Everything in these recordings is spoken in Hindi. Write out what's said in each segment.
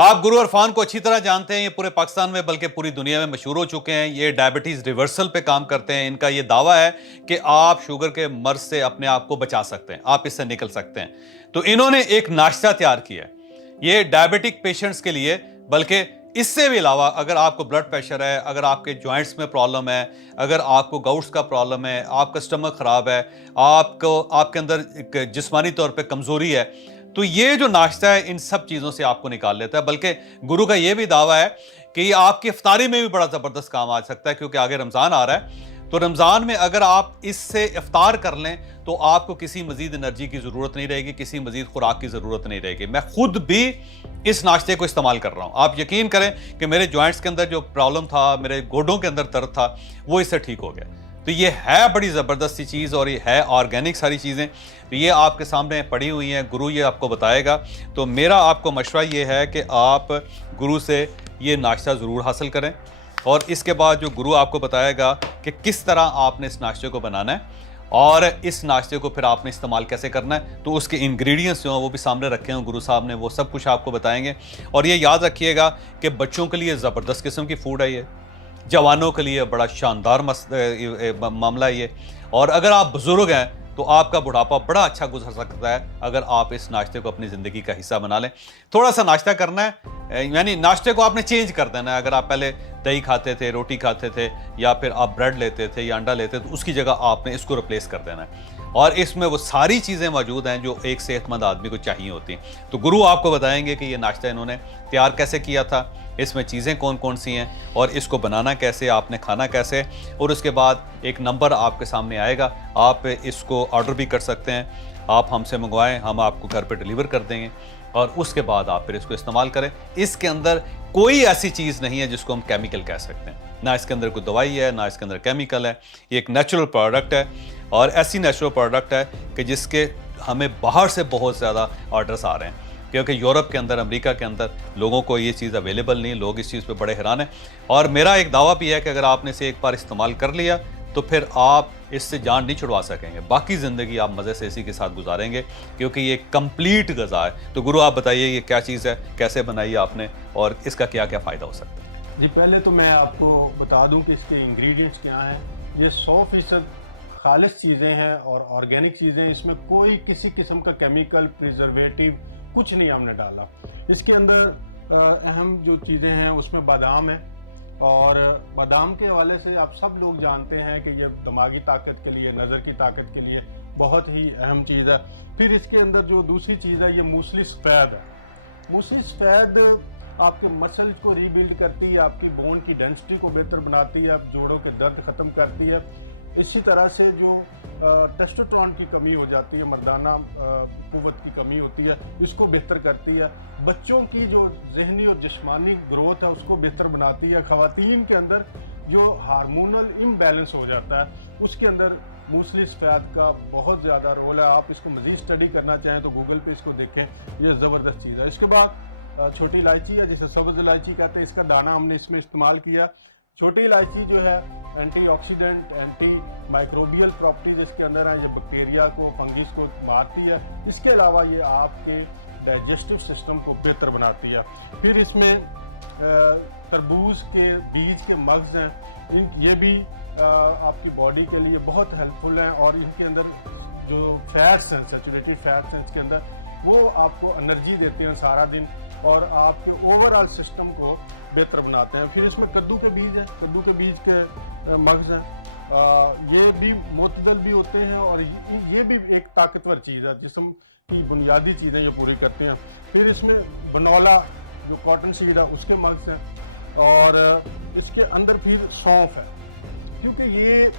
आप गुरु इरफान को अच्छी तरह जानते हैं। ये पूरे पाकिस्तान में बल्कि पूरी दुनिया में मशहूर हो चुके हैं। ये डायबिटीज रिवर्सल पे काम करते हैं। इनका ये दावा है कि आप शुगर के मर्ज से अपने आप को बचा सकते हैं, आप इससे निकल सकते हैं। तो इन्होंने एक नाश्ता तैयार किया है ये डायबिटिक पेशेंट्स के लिए, बल्कि इससे भी अलावा अगर आपको ब्लड प्रेशर है, अगर आपके जॉइंट्स में प्रॉब्लम है, अगर आपको गाउट्स का प्रॉब्लम है, आपका स्टमक खराब है, आपके अंदर एक जिस्मानी तौर पे कमजोरी है, तो ये जो नाश्ता है इन सब चीजों से आपको निकाल लेता है। बल्कि गुरु का ये भी दावा है कि ये आपकी इफ्तारी में भी बड़ा जबरदस्त काम आ सकता है, क्योंकि आगे रमजान आ रहा है। तो रमजान में अगर आप इससे इफ्तार कर लें तो आपको किसी मजीद एनर्जी की जरूरत नहीं रहेगी, किसी मजीद खुराक की जरूरत नहीं रहेगी। मैं खुद भी इस नाश्ते को इस्तेमाल कर रहा हूं। आप यकीन करें कि मेरे जॉइंट्स के अंदर जो प्रॉब्लम था, मेरे गोडों के अंदर दर्द था, वो इससे ठीक हो गया। तो ये है बड़ी ज़बरदस्त सी चीज़ और ये है ऑर्गेनिक सारी चीज़ें। तो ये आपके सामने पड़ी हुई हैं, गुरु ये आपको बताएगा। तो मेरा आपको मशवरा ये है कि आप गुरु से ये नाश्ता ज़रूर हासिल करें, और इसके बाद जो गुरु आपको बताएगा कि किस तरह आपने इस नाश्ते को बनाना है और इस नाश्ते को फिर आपने इस्तेमाल कैसे करना है, तो उसके इंग्रेडिएंट्स जो हैं वो भी सामने रखे हैं गुरु साहब ने, वो सब कुछ आपको बताएंगे। और ये याद रखिएगा कि बच्चों के लिए ज़बरदस्त किस्म की फूड है ये, जवानों के लिए बड़ा शानदार मामला है ये, और अगर आप बुजुर्ग हैं तो आपका बुढ़ापा बड़ा अच्छा गुजर सकता है अगर आप इस नाश्ते को अपनी ज़िंदगी का हिस्सा बना लें। थोड़ा सा नाश्ता करना है, यानी नाश्ते को आपने चेंज कर देना है। अगर आप पहले दही खाते थे, रोटी खाते थे, या फिर आप ब्रेड लेते थे या अंडा लेते थे, तो उसकी जगह आपने इसको रिप्लेस कर देना है। और इसमें वो सारी चीज़ें मौजूद हैं जो एक सेहतमंद आदमी को चाहिए होती हैं। तो गुरु आपको बताएंगे कि ये नाश्ता इन्होंने तैयार कैसे किया था, इसमें चीज़ें कौन कौन सी हैं, और इसको बनाना कैसे, आपने खाना कैसे। और उसके बाद एक नंबर आपके सामने आएगा, आप इसको ऑर्डर भी कर सकते हैं, आप हमसे मंगवाएं, हम आपको घर पर डिलीवर कर देंगे, और उसके बाद आप फिर इसको इस्तेमाल करें। इसके अंदर कोई ऐसी चीज़ नहीं है जिसको हम केमिकल कह सकते हैं, ना इसके अंदर कोई दवाई है, ना इसके अंदर केमिकल है। ये एक नेचुरल प्रोडक्ट है, और ऐसी नेचुरल प्रोडक्ट है कि जिसके हमें बाहर से बहुत ज़्यादा ऑर्डर्स आ रहे हैं, क्योंकि यूरोप के अंदर, अमेरिका के अंदर लोगों को ये चीज़ अवेलेबल नहीं, लोग इस चीज़ पे बड़े हैरान हैं। और मेरा एक दावा भी है कि अगर आपने इसे एक बार इस्तेमाल कर लिया तो फिर आप इससे जान नहीं छुड़वा सकेंगे, बाकी ज़िंदगी आप मज़े से इसी के साथ गुजारेंगे, क्योंकि ये कंप्लीट ग़िज़ा है। तो गुरु आप बताइए ये क्या चीज़ है, कैसे बनाई आपने, और इसका क्या क्या फ़ायदा हो सकता है? जी, पहले तो मैं आपको बता दूं कि इसके इंग्रेडिएंट्स क्या हैं। ये 100% खालिस चीज़ें हैं और ऑर्गेनिक चीज़ें हैं। इसमें कोई किसी किस्म का केमिकल, प्रिजर्वेटिव कुछ नहीं हमने डाला। इसके अंदर अहम जो चीज़ें हैं उसमें बादाम है, और बादाम के हवाले से आप सब लोग जानते हैं कि ये दिमागी ताकत के लिए, नज़र की ताकत के लिए बहुत ही अहम चीज़ है। फिर इसके अंदर जो दूसरी चीज़ है, ये मूसली सफ़ेद है। मूसली सफ़ेद आपके मसल्स को रीबिल्ड करती है, आपकी बोन की डेंसिटी को बेहतर बनाती है, जोड़ों के दर्द ख़त्म करती है। इसी तरह से जो टेस्टोस्टेरोन की कमी हो जाती है, मर्दाना कुव्वत की कमी होती है, इसको बेहतर करती है। बच्चों की जो जहनी और जिस्मानी ग्रोथ है उसको बेहतर बनाती है। ख़वातीन के अंदर जो हार्मोनल इम्बैलेंस हो जाता है उसके अंदर मूसली सफ़ेद का बहुत ज़्यादा रोल है। आप इसको मज़ीद स्टडी करना चाहें तो गूगल पे इसको देखें, ये ज़बरदस्त चीज़ है। इसके बाद छोटी इलायची है, जिसे सब्ज़ इलायची कहते हैं, इसका दाना हमने इसमें इस्तेमाल किया। छोटी इलायची जो है एंटीऑक्सीडेंट, एंटी माइक्रोबियल प्रॉपर्टीज़ इसके अंदर हैं, ये बैक्टीरिया को, फंगिस को मारती है। इसके अलावा ये आपके डाइजेस्टिव सिस्टम को बेहतर बनाती है। फिर इसमें तरबूज के बीज के मग्ज़ हैं, ये भी आपकी बॉडी के लिए बहुत हेल्पफुल हैं, और इनके अंदर जो फैट्स हैं, सैचुरेटेड फैट्स हैं इसके अंदर, वो आपको एनर्जी देते हैं सारा दिन और आपके ओवरऑल सिस्टम को बेहतर बनाते हैं। फिर इसमें कद्दू के बीज हैं, कद्दू के बीज के मग्ज़ हैं, ये भी मुतदल भी होते हैं, और ये भी एक ताकतवर चीज़ है, जिस्म की बुनियादी चीज़ें ये पूरी करते हैं। फिर इसमें बनौला जो कॉटन सीड है उसके मग्ज़ हैं, और इसके अंदर फिर सौंफ है, क्योंकि ये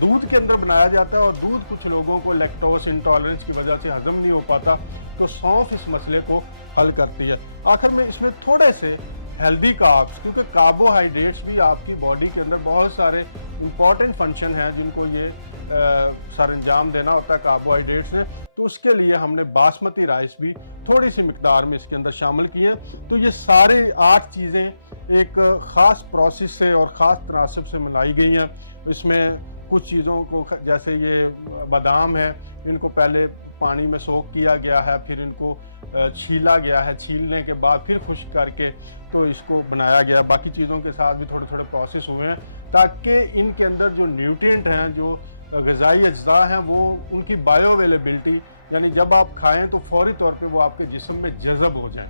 दूध के अंदर बनाया जाता है, और दूध कुछ लोगों को लैक्टोज इंटॉलरेंस की वजह से हज़म नहीं हो पाता, तो सौंफ इस मसले को हल करती है। आखिर में इसमें थोड़े से हेल्दी कार्ब्स, क्योंकि कार्बोहाइड्रेट्स भी आपकी बॉडी के अंदर बहुत सारे इंपॉर्टेंट फंक्शन हैं जिनको ये सरअंजाम देना होता है कार्बोहाइड्रेट्स ने, तो उसके लिए हमने बासमती राइस भी थोड़ी सी मिकदार में इसके अंदर शामिल किए हैं। तो ये सारे 8 चीज़ें एक ख़ास प्रोसेस से और ख़ास तनासब से मिलाई गई हैं। इसमें कुछ चीज़ों को जैसे ये बादाम है, इनको पहले पानी में सोख किया गया है, फिर इनको छीला गया है, छीलने के बाद फिर खुश्क करके तो इसको बनाया गया। बाकी चीज़ों के साथ भी थोड़े थोड़े प्रोसेस हुए हैं ताकि इनके अंदर जो न्यूट्रिएंट हैं, जो ग़िज़ाई अज्जा हैं, वो उनकी बायो अवेलेबिलिटी, यानी जब आप खाएं तो फौरी तौर पे वो आपके जिस्म में जज़ब हो जाएं,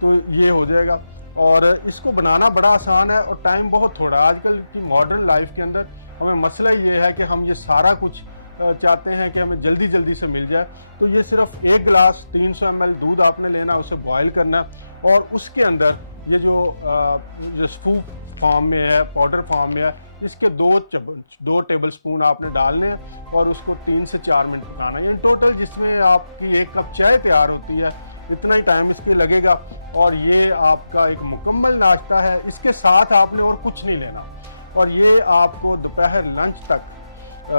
तो ये हो जाएगा। और इसको बनाना बड़ा आसान है और टाइम बहुत थोड़ा। आजकल की मॉडर्न लाइफ के अंदर हमें मसला ये है कि हम ये सारा कुछ चाहते हैं कि हमें जल्दी जल्दी से मिल जाए। तो ये सिर्फ 1 गिलास 300 ml दूध आपने लेना, उसे बॉयल करना और उसके अंदर ये जो स्पूफ फॉर्म में है, पाउडर फॉर्म में है, इसके 2 टेबल स्पून आपने डालने हैं और उसको 3 से 4 मिनट पकाना है। इन टोटल जिसमें आपकी 1 कप चाय तैयार होती है, इतना ही टाइम इसके लगेगा और ये आपका एक मुकम्मल नाश्ता है। इसके साथ आपने और कुछ नहीं लेना और ये आपको दोपहर लंच तक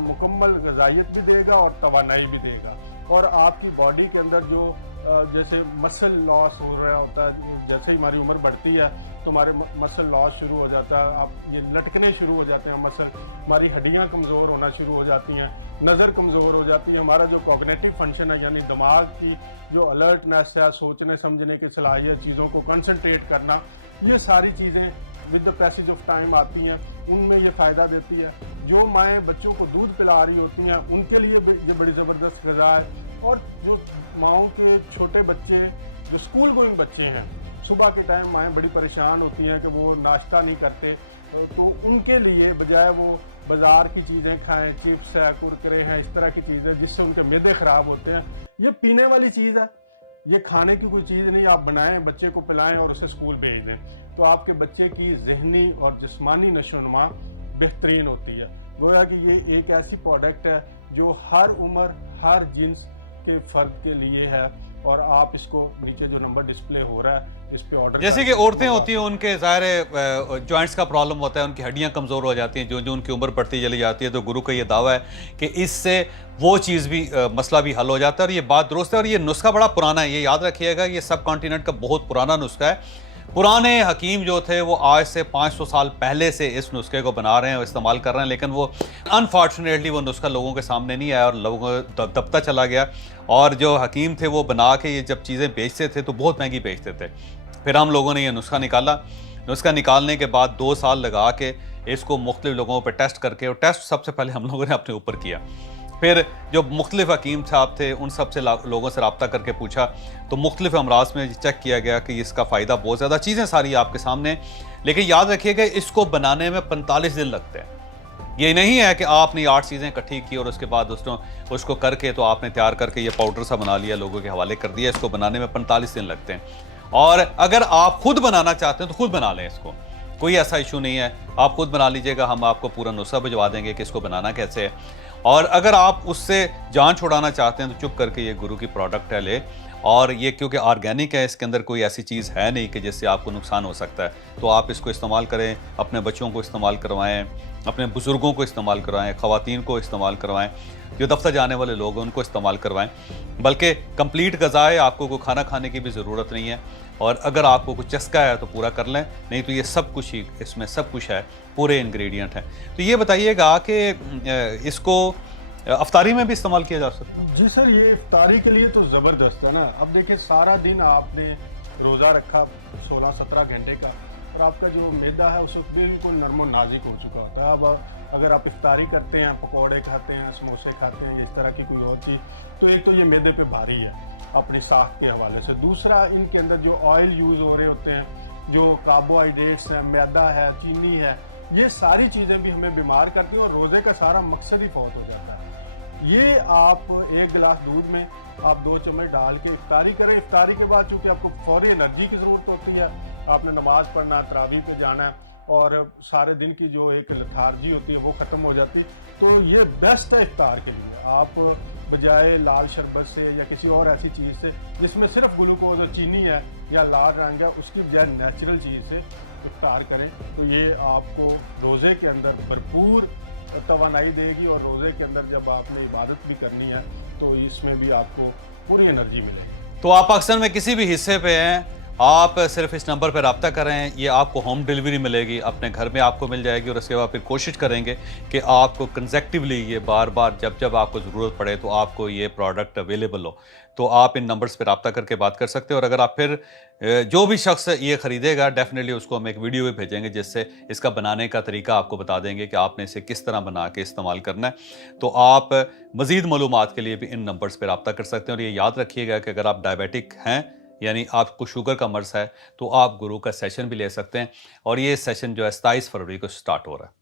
मुकम्मल ग़िज़ाइयत भी देगा और तवानाई भी देगा। और आपकी बॉडी के अंदर जो जैसे मसल लॉस हो रहा होता है, जैसे ही हमारी उम्र बढ़ती है तो हमारे मसल लॉस शुरू हो जाता है, आप ये लटकने शुरू हो जाते हैं मसल, हमारी हड्डियां कमज़ोर होना शुरू हो जाती हैं, नज़र कमज़ोर हो जाती है, हमारा जो कॉग्निटिव फंक्शन है यानी दिमाग की जो अलर्टनेस है, सोचने समझने की सलाहियत, चीज़ों को कंसंट्रेट करना, ये सारी चीज़ें with the passage of time आती हैं, उनमें ये फ़ायदा देती है। जो माएँ बच्चों को दूध पिला रही होती हैं उनके लिए ये बड़ी ज़बरदस्त ग़िज़ा है। और जो माओं के छोटे बच्चे, जो स्कूल गोइंग बच्चे हैं, सुबह के टाइम माएँ बड़ी परेशान होती हैं कि वो नाश्ता नहीं करते, तो उनके लिए बजाय वो बाज़ार की चीज़ें खाएं, चिप्स है, कुरकुरे हैं, इस तरह की चीज़ें जिससे उनके मैदे ख़राब होते हैं, ये पीने वाली चीज़ है, ये खाने की कोई चीज़ नहीं। आप बनाएं, बच्चे को पिलाएं और उसे स्कूल भेज दें, तो आपके बच्चे की ज़हनी और जिस्मानी नशोनुमा बेहतरीन होती है। गोया कि ये एक ऐसी प्रोडक्ट है जो हर उम्र, हर जिन्स के फ़र्द के लिए है। और आप इसको नीचे जो नंबर डिस्प्ले हो रहा है इस पे ऑर्डर जैसे कि औरतें होती हैं, उनके ज़ाहिर जॉइंट्स का प्रॉब्लम होता है, उनकी हड्डियां कमज़ोर हो जाती हैं, जो जो उनकी उम्र बढ़ती चली जाती है, तो गुरु का ये दावा है कि इससे वो चीज़ भी मसला भी हल हो जाता है। और ये बात दुरुस्त है और ये नुस्खा बड़ा पुराना है, ये याद रखिएगा, ये सब कॉन्टिनेंट का बहुत पुराना नुस्खा है। पुराने हकीम जो थे वो आज से 500 साल पहले से इस नुस्खे को बना रहे हैं और इस्तेमाल कर रहे हैं, लेकिन वो अनफॉर्चुनेटली वो नुस्खा लोगों के सामने नहीं आया और लोगों को दबता चला गया। और जो हकीम थे वो बना के ये जब चीज़ें बेचते थे तो बहुत महंगी बेचते थे। फिर हम लोगों ने ये नुस्खा निकाला। नुस्खा निकालने के बाद 2 साल लगा के इसको मुख्तलिफ लोगों पर टेस्ट करके, और टेस्ट सबसे पहले हम लोगों ने अपने ऊपर किया। फिर जो मुख्तलिफ हकीम साहब थे उन सब से लोगों से रब्ता करके पूछा, तो मुख्तलिफ अमराज में चेक किया गया कि इसका फ़ायदा बहुत ज़्यादा, चीज़ें सारी आपके सामने। लेकिन याद रखिएगा इसको बनाने में 45 दिन लगते हैं। ये नहीं है कि आपने 8 चीज़ें इकट्ठी की और उसके बाद उसको करके तो आपने तैयार करके ये पाउडर सा बना लिया, लोगों के हवाले कर दिया। इसको बनाने में 45 दिन लगते हैं। और अगर आप खुद बनाना चाहते हैं तो खुद बना लें, इसको कोई ऐसा इशू नहीं है, आप खुद बना लीजिएगा, हम आपको पूरा नुस्खा भिजवा देंगे कि इसको बनाना कैसे है। और अगर आप उससे जान छुड़ाना चाहते हैं तो चुप करके ये गुरु की प्रोडक्ट है ले। और ये क्योंकि ऑर्गेनिक है, इसके अंदर कोई ऐसी चीज़ है नहीं कि जिससे आपको नुकसान हो सकता है, तो आप इसको इस्तेमाल करें, अपने बच्चों को इस्तेमाल करवाएं, अपने बुज़ुर्गों को इस्तेमाल करवाएं, ख़वातीन को इस्तेमाल करवाएं, जो दफ्तर जाने वाले लोग हैं उनको इस्तेमाल करवाएं। बल्कि कंप्लीट ग़िज़ा है, आपको कोई खाना खाने की भी ज़रूरत नहीं है। और अगर आपको कुछ चस्का है तो पूरा कर लें, नहीं तो ये सब कुछ ही, इसमें सब कुछ है, पूरे इंग्रेडिएंट हैं। तो ये बताइएगा कि इसको अफ्तारी में भी इस्तेमाल किया जा सकता है? जी सर, ये इफ्तारी के लिए तो ज़बरदस्त है ना। अब देखिए, सारा दिन आपने रोज़ा रखा 16-17 घंटे का, और आपका जो मैदा है उस वक्त बिल्कुल नरमो नाजिक हो चुका होता है। अब अगर आप इफ्तारी करते हैं, पकौड़े खाते हैं, समोसे खाते हैं या इस तरह की कोई और चीज़, तो एक तो ये मैदे पे भारी है अपनी साख्त के हवाले से। दूसरा, इनके अंदर जो ऑयल यूज़ हो रहे होते हैं, जो कार्बोहाइड्रेट्स हैं, मैदा है, चीनी है, ये सारी चीज़ें भी हमें बीमार करती हैं और रोज़े का सारा मकसद ही फौत हो जाता है। ये आप 1 गिलास दूध में आप 2 चम्मच डाल के इफ्तारी करें। इफ्तारी के बाद चूँकि आपको फौरी एनर्जी की ज़रूरत होती है, आपने नमाज़ पढ़ना, तरावी पे जाना है और सारे दिन की जो एक लथार्जी होती है वो ख़त्म हो जाती, तो ये बेस्ट है इफ्तार के लिए। आप बजाय लाल शरबत से या किसी और ऐसी चीज़ से जिसमें सिर्फ ग्लूकोज और चीनी है या लाल रंग है, उसकी बजाय नेचुरल चीज़ से इफ्तार करें, तो ये आपको रोज़े के अंदर भरपूर तवानाई देगी। और रोज़े के अंदर जब आपने इबादत भी करनी है तो इसमें भी आपको पूरी एनर्जी मिलेगी। तो आप पाकिस्तान में किसी भी हिस्से पे हैं आप सिर्फ इस नंबर पर रब्ता करें, ये आपको होम डिलीवरी मिलेगी, अपने घर में आपको मिल जाएगी। और उसके बाद फिर कोशिश करेंगे कि आपको कंसेक्टिवली ये बार बार जब जब आपको ज़रूरत पड़े तो आपको ये प्रोडक्ट अवेलेबल हो। तो आप इन नंबर्स पर रब्ता करके बात कर सकते हो। और अगर आप फिर जो भी शख्स ये ख़रीदेगा, डेफिनेटली उसको हम एक वीडियो भी भेजेंगे जिससे इसका बनाने का तरीका आपको बता देंगे कि आपने इसे किस तरह बना के इस्तेमाल करना है। तो आप मज़ीद मालूमात के लिए भी इन नंबर्स पर रब्ता कर सकते हैं। और ये याद रखिएगा कि अगर आप डायबिटिक हैं, यानी आपको शुगर का मर्ज़ है, तो आप गुरु का सेशन भी ले सकते हैं। और ये सेशन जो है 27 फरवरी को स्टार्ट हो रहा है।